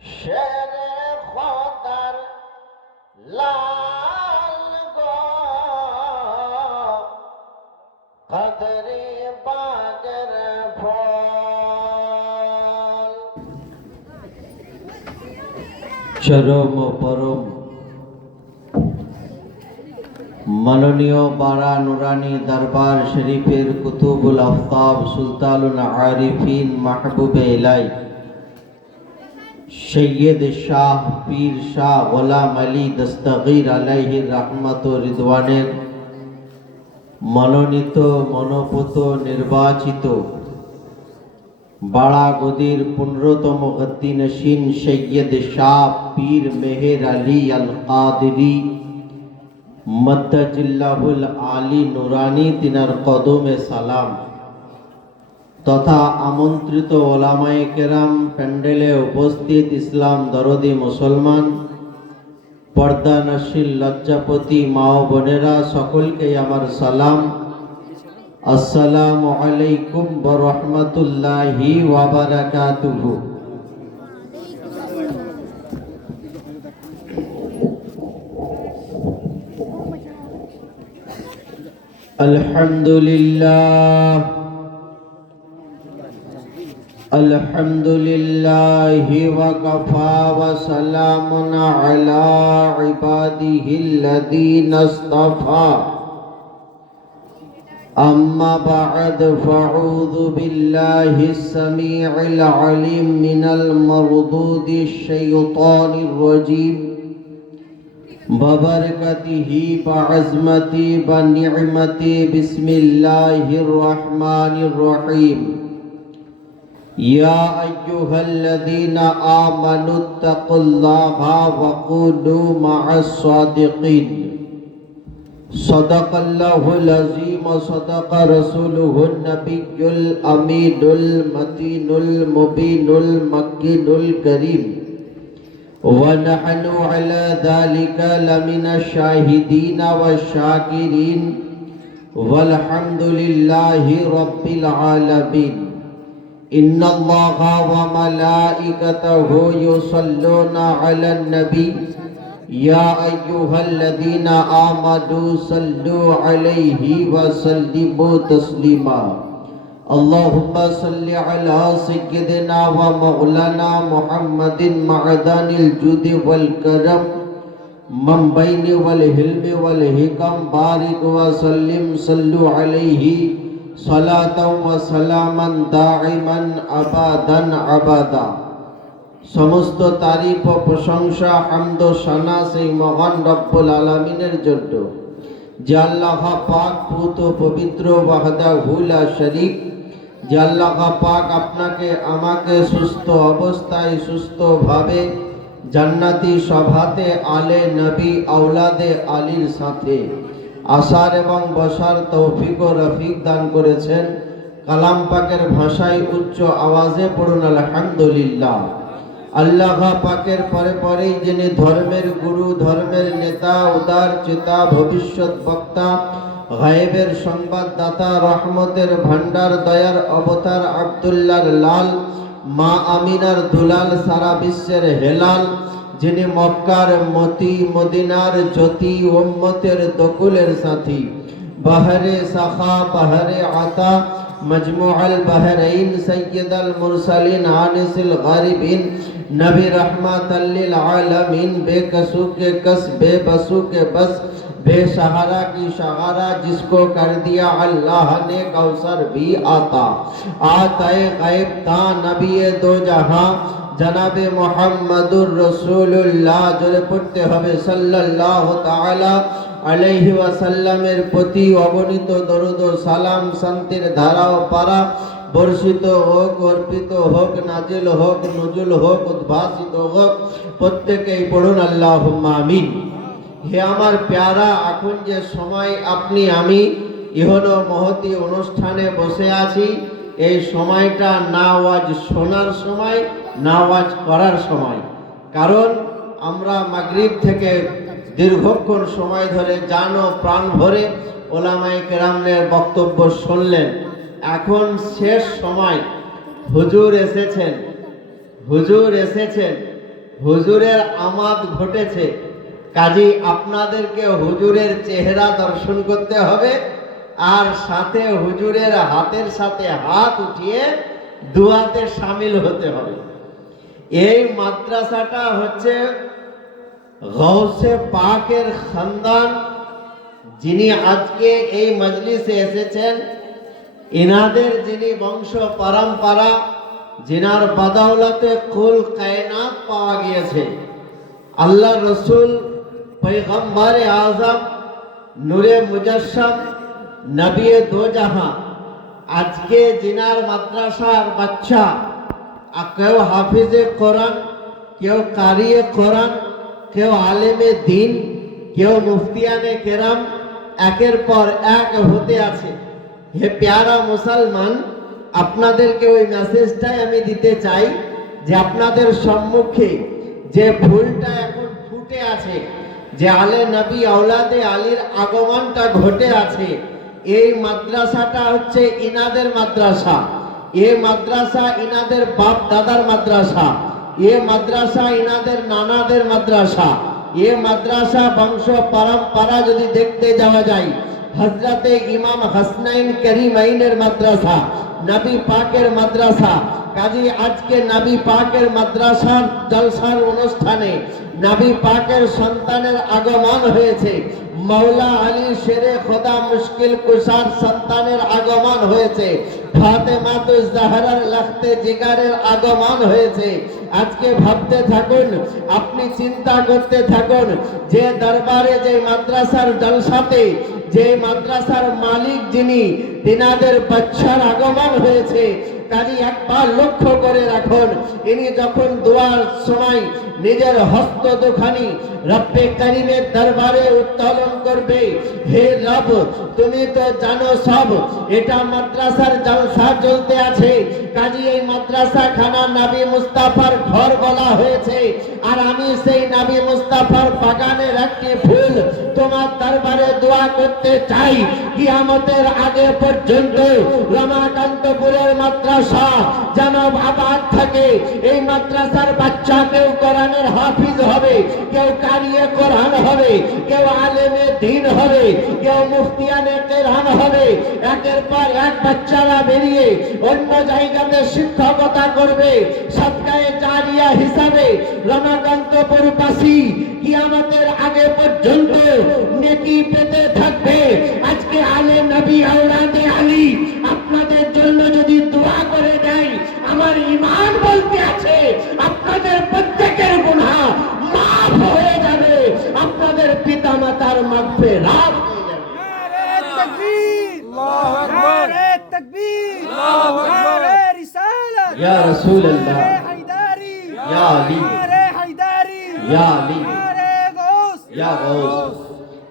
শেরে খোদার লাল গো কদরে বাগের ফল। চরম পরম মাননীয় বারা নুরানি দরবার শরীফের কুতুবুল আফতাব সুলতানুল আরিফিন মাহবুবে ইলাই সৈয়দ শাহ পীর শাহ গোলাম আলী দস্তগীর আলাইহি রহমত ও রিদওয়ানের মনোনীত মনোপুত নির্বাচিত বাড়া গদির 15তম গদ্দি নশীন সৈয়দ শাহ পীর মেহের আলী আল কাদেরী মদ্দাজিল্লাহুল আলী নুরানি তিনার কদমে সালাম তথা আমন্ত্রিত ওলামায়ে কেরাম, প্যান্ডেলে উপস্থিত ইসলাম দরদি মুসলমান, পর্দানশীল লজ্জাপতি মা ও বোনেরা, সকলকে আমার সালাম। আসসালামু আলাইকুম ওয়া রাহমাতুল্লাহি ওয়া বারাকাতুহু। আলহামদুলিল্লাহ আলহামদুলিল্লাহি ওয়া কাফা ওয়া সালামুন আলা ইবাদিহিল্লাযীনা ইসতাফা। আম্মা বা'দ ফাউযু বিল্লাহিস সামিউল আলিম মিনাল মারদুদিশ শাইতানির রাজীম বাবারকাতিহি বা'আজমাতি বা নি'মাতি। বিসমিল্লাহির রহমানির রহিম। ইয়া আইয়ুহাল্লাযীনা আমানুত্তাকুল্লাহা ওয়া কুনু মা'আস সাদিকিন। সাদাকাল্লাহুল আযীম ওয়া সাদাকা রাসূলুহুন নাবিয়্যুল আমিনুল মাতিনুল মুবিনুল মাক্কিনুল কারীম। ওয়া নাহনু আলা যালিকা লামিনাশ শাহিদিন ওয়াশ শাকিরিন ওয়ালহামদুলিল্লাহি রাব্বিল আলামিন। ইন্নাল্লাহা ওয়া মালাইকাতাহু ইউসাল্লুনা আলান নবী ইয়া আইয়ুহাল্লাযীনা আমানু সাল্লু আলাইহি ওয়া সাল্লিমু তাসলিমা। আল্লাহুম্মা সাল্লি আলা সাইয়্যিদিনা ওয়া মাওলানা মুহাম্মাদিন মা'দানিল জুদি ওয়াল কারাম মানবাইনি ওয়াল হিলমি ওয়াল হিকাম। বারিক ওয়া সাল্লিম সাল্লু আলাইহি সালাতাও ওয়া সালামান দাইমান আবাদান আবাদা। সমস্ত তারিফ ও প্রশংসা, হামদ ও সানা সেই মহান রব্বুল আলামিনের জন্য, যে আল্লাহ পাক পুত পবিত্র ওয়াহদাহু লা শরীক। যে আল্লাহ পাক আপনাকে আমাকে সুস্থ অবস্থায় সুস্থভাবে জান্নাতি সভাতে আলে নবী আওলাদে আলীর সাথে আসার এবং বসার তৌফিক ও রফিক দান করেছেন। কালাম পাকের ভাষায় উচ্চ আওয়াজে পড়ুন আলহামদুলিল্লাহ। আল্লাহ পাকের পরে পরেই যিনি ধর্মের গুরু, ধর্মের নেতা, উদার চেতা, ভবিষ্যৎ বক্তা, গায়েবের সংবাদদাতা, রহমতের ভান্ডার, দয়ার অবতার, আব্দুল্লাহর লাল, মা আমিনার দুলাল, সারা বিশ্বের হেলাল, যিনি মক্কার মতি, মদিনার জ্যোতি, উম্মতের দকুলের সাথী, বাহরে সাখা বাহরে আতা, মজমুআল বাহরাইন, সৈয়দুল মুরসালিন, আনিসুল গারিবিন, নবী रहमतुल लिल आलमीन। बेकसू के कस, बेबसू के बस, बेसहारा की सहारा, जिसको कर दिया अल्लाह ने कौसर भी आता। आताए गैब था नबी दो जहां जनाबे मुहम्मदुर रसूलुल्लाह। जोरे पढ़ते হবে সাল্লাল্লাহু তাআলা আলাইহি ওয়াসাল্লামের প্রতি অগণিত দরুদ ও সালাম, শান্তির ধারা ও পারা বর্ষিত হোক, অর্পিত হোক, নাজিল হোক, নজুল হোক, উদ্ভাসিত হোক। প্রত্যেকেই পড়ুন আল্লাহুম্মা আমিন। হে আমার প্যারা, এখন যে সময় আপনি আমি ইহন মহতি অনুষ্ঠানে বসে আছি, এই সময়টা না ওয়াজ শোনার সময়, না ওয়াজ করার সময়। কারণ আমরা মাগরিব থেকে দীর্ঘক্ষণ সময় ধরে জান ও প্রাণ ভরে ওলামায়ে কেরামের বক্তব্য শুনলেন। এখন শেষ সময়, হুজুর এসেছেন, হুজুর এসেছেন, হুজুরের আমাদ ঘটেছে, কাজী আপনাদেরকে হুজুরের চেহারা দর্শন করতে হবে আর সাথে হুজুরের হাতের সাথে হাত উঠিয়ে দুয়াতে শামিল হতে হবে। এই মাদ্রাসাটা হচ্ছে গৌসে পাকের খানদান, যিনি আজকে এই মজলিসে এসেছেন, ইনাদের যিনি বংশ পরম্পরা, जिनार बदौलते कुल कायनात पावा गিয়েছে, আল্লাহ রসুল पैगम्बर आजम नूरे मुजस्सम नबी दो जहां, आज के जिनार मद्रासार बच्चा केउ हाफिजे कुरान, केउ कारिए कुरान, केउ आलिमे दीन, केउ मुफ्तियाने केराम एकेर पर एक होते आछे। हे प्यारा मुसलमान, আপনাদেরকে ওই মেসেজটাই আমি দিতে চাই যে আপনাদের সম্মুখে যে ভুলটা এখন ফুটে আছে, যে আলে নবী আওলাদে আলীর আগমনটা ঘটে আছে, এই মাদ্রাসাটা হচ্ছে ইনাদের মাদ্রাসা। এই মাদ্রাসা ইনাদের বাপ দাদার মাদ্রাসা, এই মাদ্রাসা ইনাদের নানাদের মাদ্রাসা, এই মাদ্রাসা বংশ পরম্পরা যদি দেখতে যাওয়া যায়, হযরতে ইমাম হাসনাইন করিমাইনের মাদ্রাসা, नबी पाकेर माद्रासा। काजी आज के नबी पाकेर माद्रासार जलसार अनुष्ठाने नबी पाकेर सन्तानेर आगमन हयेछे, मौला आली शेरे खुदा मुश्किल कुशार सन्तानेर आगमन हयेछे, फातेमातुज ज़हरार लखते जिगारेर आगमन हयेछे। आज के भाबते थाकुन, अपनी चिंता करते थाकुन, जे दरबारे जे माद्रासार जलसाते যে মাদ্রাসার মালিক যিনি, তিনাদের বাচ্চার আগমন হয়েছে। কাজী একবার লক্ষ্য করে রাখুন, ইনি যখন দোয়ার সময় নিজের হস্ত দুখানি রব্বে করিমের দরবারে উত্তোলন করবে, হে রব তুমি তো জানো সব, এটা মাদ্রাসার জলসা চলতে আছে। কাজী এই মাদ্রাসা খানা নবী মুস্তাফার ঘর বলা হয়েছে, আর আমি সেই নবী মুস্তাফার বাগানের একটি ফুল তোমার দরবারে দোয়া করতে চাই, কিয়ামতের আগে পর্যন্ত রমাকান্তপুরের মাদ্রাসা যেন আবাদ থাকে। এই মাদ্রাসার বাচ্চা কেউ কোরআনের হাফিজ হবে, কেউ কারিয়ে কোরআন হবে, কেউ আলেমে দ্বীন হবে, কেউ মুফতিয়ানে কেরাম হবে। একের পর এক বাচ্চারা বেরিয়ে অন্য জায়গাতে শিক্ষকতা করবে, সদকায়ে জারিয়া হিসাবে রমাকান্তপুরবাসী কিয়ামতের আগে পর্যন্ত নেকি পেতে থাকবে। আজকে আলে নবী আওলাদে আলী আপনাদের জন্য যদি দোয়া করে দেয়, আমার ঈমান বলতে আছে আপনাদের প্রত্যেকের গুনাহ মাফ হয়ে যাবে, আপনাদের পিতামাতার মাগফিরাত হয়ে যাবে। নারে তাকবীর, আল্লাহু আকবার, নারে তাকবীর, আল্লাহু আকবার, নারে রিসালাত, ইয়া রাসূলুল্লাহ, নারে হায়দারি, ইয়া আলী, নারে হায়দারি, ইয়া আলী, নারে গৌস, ইয়া গৌস।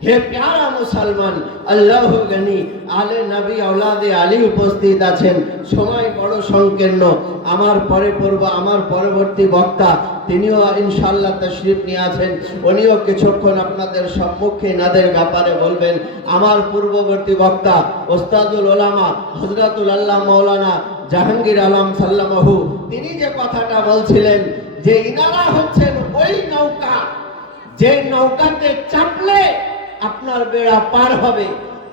হে প্যারা মুসলমান, আল্লাহ গনি আলে নবী আওলাদে আলী উপস্থিত আছেন। সময় বড় সংকীর্ণ, আমার পরে পূর্ব আমার পরবর্তী বক্তা তিনিও ইনশাআল্লাহ তশরিফ নিয়ে আছেন, উনিও কিছুক্ষণ আপনাদের সম্মুখে নাদের ব্যাপারে বলবেন। আমার পূর্ববর্তী বক্তা ওস্তাদুল উলামা হযরতুল আল্লাহ মাওলানা জাহাঙ্গীর আলম সাল্লামাহু, তিনি যে কথাটা বলছিলেন যে ইনারা হচ্ছেন ওই নৌকা, যে নৌকাতে চাপলে আপনার বেড়া পার হবে,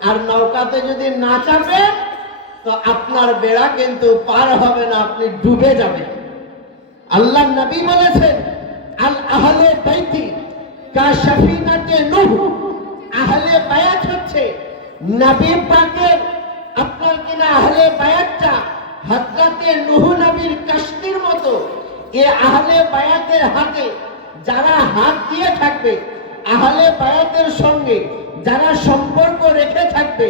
আর নৌকাতে যদি না চাপে তো আপনার বেড়া কিন্তু পার হবে না, আপনি ডুবে যাবেন। আল্লাহ নবী বলেছেন, আল আহলে বাইতি কা সফিনাতে নূহ, আহলে বায়াত হচ্ছে নবী পাকের আপনার কিনা আহলে বায়াতটা হযরতে নূহ নবীর কাশতির মতো। এই আহলে বায়াতের হাতে যারা হাত দিয়ে থাকবে, আহলে বায়াতের সঙ্গে যারা সম্পর্ক রেখে থাকবে,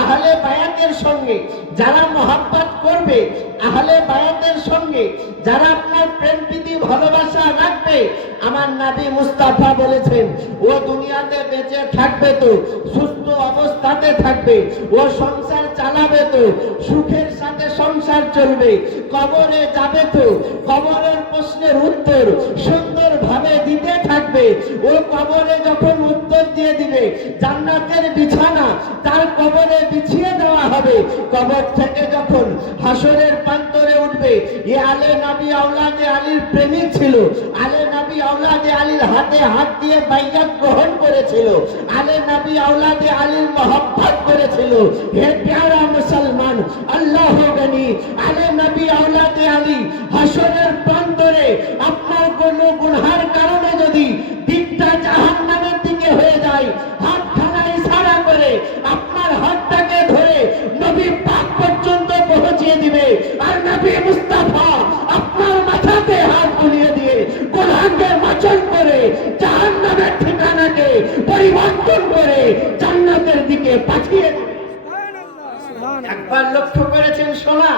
আহলে বায়াতের সঙ্গে যারা মহব্বত করবে, আহলে বায়াতের সঙ্গে যারা আপনার প্রেম প্রীতি ভালোবাসা রাখবে, আমার নবী মুস্তাফা বলেছেন ও দুনিয়াতে বেঁচে থাকবে তো সুস্থ অবস্থাতে থাকবে, ও সংসার চালাবে তো সুখের সাথে সংসার চলবে, কবরে যাবে তো কবরের প্রশ্নের উত্তর সুন্দরভাবে দিতে থাকবে। হবে, ও কবরে যখন উত্তর দিয়ে দিবে, জান্নাতের বিছানা তার কবরে বিছিয়ে দেওয়া হবে। কবর থেকে যখন হাসরের প্রান্তরে উঠবে, এ আলে নবী আওলাদে আলীর প্রেমিক ছিল, আলে নবী আওলাদে আলীর হাতে হাত দিয়ে বাইয়াত গ্রহণ করেছিল, আলে নবী আওলাদে আলীর মহব্বত করেছিল। হে প্যারা মুসলমান, আল্লাহ গনি, আলে নবী আওলাদে আলী হাসরের প্রান্তরে আপনার কোনো গুনহার কারণে যদি দিকটা জাহান্নামের দিকে হয়ে যায়, হাতখানা ইশারা করে আপনার হাতটাকে ধরে নবী পাক পর্যন্ত পৌঁছিয়ে দিবে, আর নবী মুস্তাফা আপনার মাথাতে হাত বুলিয়ে দিয়ে গুনহাকে মোচন করে জাহান্নামের ঠিকানাকে পরিবর্তন করে জান্নাতের দিকে পাঠিয়ে দিবে। একবার লক্ষ্য করেছেন সোনা,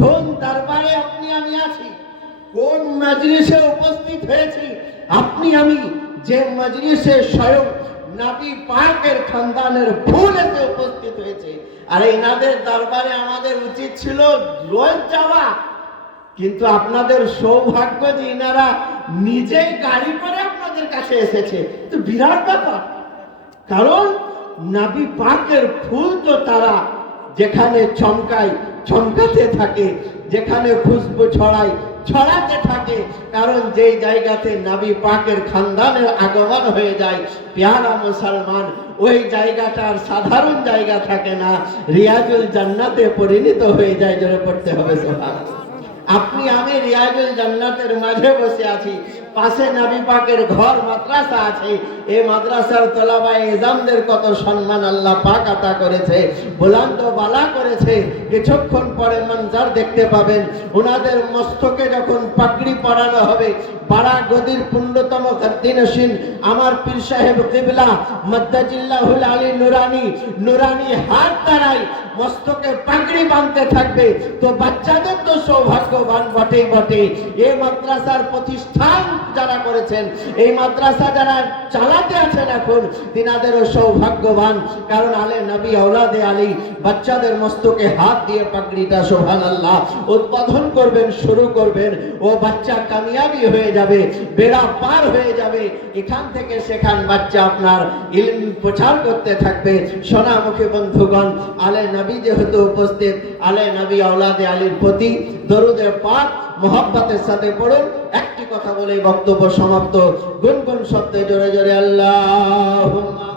কোন দরবারে আপনি আমি আছি, কোন মজলিসে উপস্থিত হয়েছি আপনি আমি, যে মজলিসে স্বয়ং নবী পাকের খানদানের ফুল এসে উপস্থিত হয়েছে। আর এনাদের দরবারে আমাদের উচিত ছিল রোজ যাওয়া, কিন্তু আপনাদের সৌভাগ্য যে এনারা নিজেই গাড়ি করে আপনাদের কাছে এসেছে, তো বিরাট ব্যাপার। কারণ নবী পাকের ফুল তো তারা যেখানে চমকায় চমকাতে থাকে, যেখানে খুশবু ছড়ায় ছড়াতে থাকে। কারণ যেই জায়গাতে নবী পাকের খানদানের আগমন হয়ে যায়, প্যারা মুসলমান, ওই জায়গাটার সাধারণ জায়গা থাকে না, রিয়াজুল জান্নাতে পরিণত হয়ে যায়। জোরে পড়তে হবে সুবহানাল্লাহ। আপনি আমি রিয়াজুল জান্নাতের মাঝে বসে আছি, পাশে নবী পাকের ঘর মাদ্রাসা আছে। এই মাদ্রাসার তলাবায়ে ইজামদের কত সম্মান আল্লাহ পাক আতা করেছে, বুলন্দ বালা করেছে। কিছুক্ষণ পরে মঞ্জার দেখতে পাবেন, ওনাদের মস্তকে যখন পাগড়ি পরানো হবে, বাড়া গদির পূর্ণতম গদ্দিনশীন আমার পীর সাহেব কিবলা মদ্দাজিল্লাহুল আলী নুরানি নুরানি হাত দ্বারাই মস্তকে পাগড়ি বাঁধতে থাকবে। তো বাচ্চাদের তো সৌভাগ্যবান বটেই বটে। এই মাদ্রাসার প্রতিষ্ঠান যারা করেছেন, এই মাদ্রাসা যারা চালাতে আছেন এখন, তিনাদেরও সৌভাগ্যবান। কারণ আলে নবী আওলাদে আলী বাচ্চাদের মস্তকে হাত দিয়ে পাগড়িটা সুবহানাল্লাহ উদ্বোধন করবেন, শুরু করবেন। ও বাচ্চা কামিয়াবি হয়ে যাবে, বেড়া পার হয়ে যাবে। এখান থেকে সেখান বাচ্চা আপনার ইলম প্রচার করতে থাকবে। সোনামুখী বন্ধুগণ, আলে নবী যেহেতু উপস্থিত, আলে নবী আওলাদে আলীর প্রতি দরুদে পাক মোহাব্বতের সাথে পড়ুন। একটি কথা বলে বক্তব্য সমাপ্ত। গুনগুন শব্দে জোরে জোরে আল্লাহুম্মা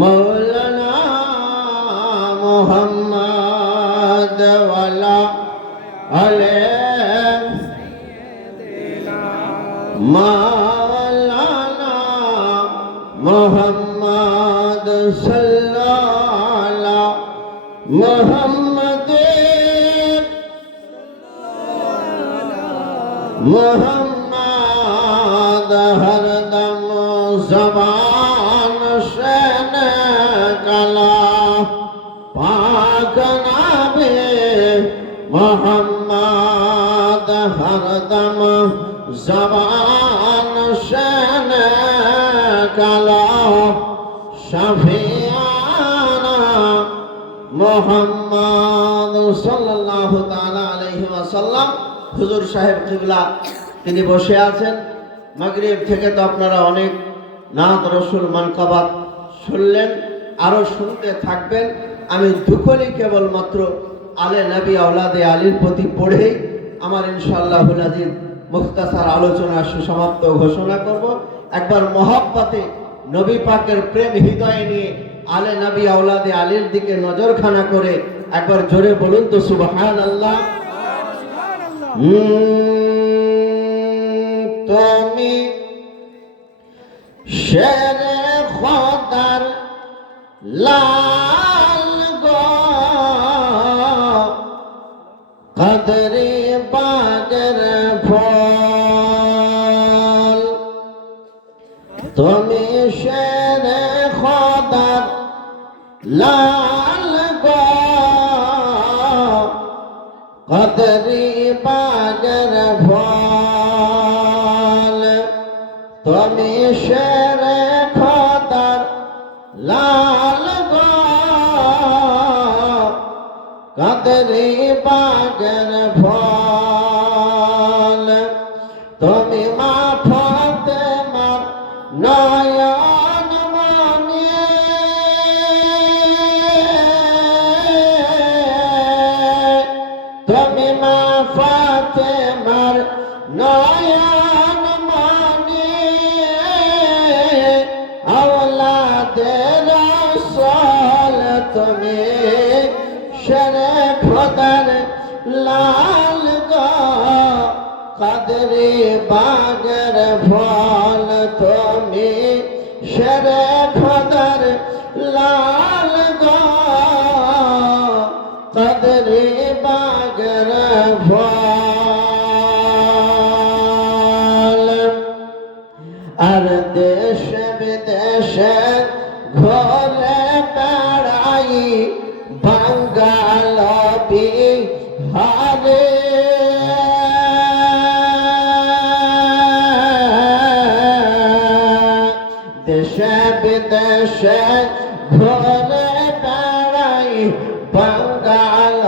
মৌলানা মুহাম্মদ ওয়ালা আলে মাওলানা মুহাম্মদ সাল্লাল্লাহু মুহাম্মদ মুহাম্মদ হরদম জবান শেন কালা পাক নবী মুহাম্মদ হরদম জবান শেন কালা শফিয়ানা মুহাম্মদ সাল্লাল্লাহু তাআলা আলাইহি ওয়াসাল্লাম। হুজুর সাহেব কিবলা তিনি বসে আছেন। মাগরিব থেকে তো আপনারা অনেক নাত রসুল মানকাবাত শুনলেন, আরো শুনতে থাকবেন। আমি দুখলি কেবলমাত্র আলে নবী আওলাদে আলীর প্রতি পড়েই আমার ইনশাআল্লাহুল আজিজ মুখতাসার আলোচনা সুসমাপ্ত ঘোষণা করব। একবার মহব্বতে নবী পাকের প্রেম হৃদয়ে নিয়ে আলে নবী আওলাদে আলীর দিকে নজরখানা করে একবার জোরে বলুন তো সুবহানাল্লাহ। তুমি শেরে খোদার লাল গো কদরে বাগের ফল, তুমি শেরে খোদার লাল গো কদরে বাগের ফল, তুমি শেরে খোদার লাল গো কদরে বাগের ফল। তুমি মা ফাতেমার নয়ন মনি, তুমি মা ফাতেমার নয়ন মনি, আওলাদে রাসূল তুমি শেরে খোদার লাল গো, কাদরে বাগের ফল তুমি শেরে খোদার লাল গো, কাদরে বাগের ফল। আর দেশে বিদেশে ঘুরে বেড়াই বাঙ্গাল বিহারে, দেশে বিদেশে ঘুরে বেড়াই বাঙ্গাল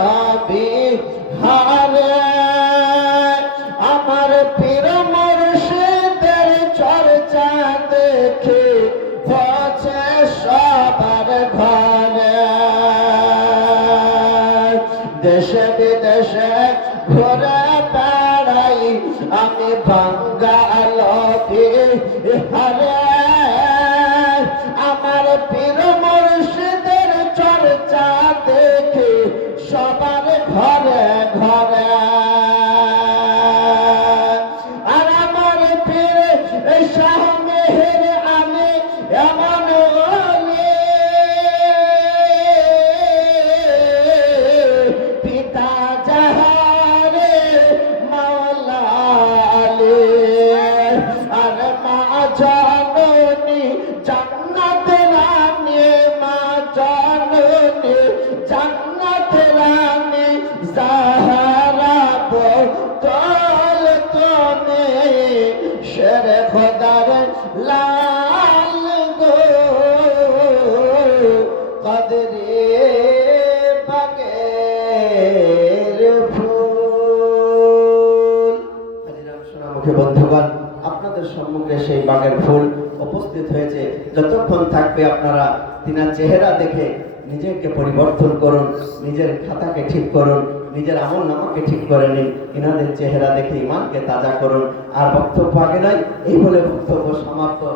বিহারে, আমার পীর মুর্শিদের চর্চা দেখে হচ্ছে সবার ঘরে, দেশে বিদেশে ঘুরে বেড়াই আমি বাঙ্গাল বিহারে, আমার পীর মুর্শিদের চর্চা দেখে সবার ঘরে ঘরে, আর আমার পীর শাহ মেহের আলী এমন ওলি, পিতা জাহারে মাওলা আলী, আর মা জননী জান্নাত রানী, মা জননী জান্নাত রানী জাহারা বতল তুমি শেরে খোদার লাল গো, কদরে বাগের ফুল। হাজিরাম সোনামুখী বন্ধুগণ, আপনাদের সম্মুখে সেই বাগের ফুল উপস্থিত হয়েছে। যতক্ষণ থাকবে আপনারা তিনার চেহারা দেখে নিজেকে পরিবর্তন করুন, নিজের খাতাকে ঠিক করুন, নিজের আমল নামাকে ঠিক করে নিন, ইনাদের চেহারা দেখে ইমানকে তাজা করুন। আর বক্তব্য আগে নয়, এই বলে বক্তব্য সমাপ্ত।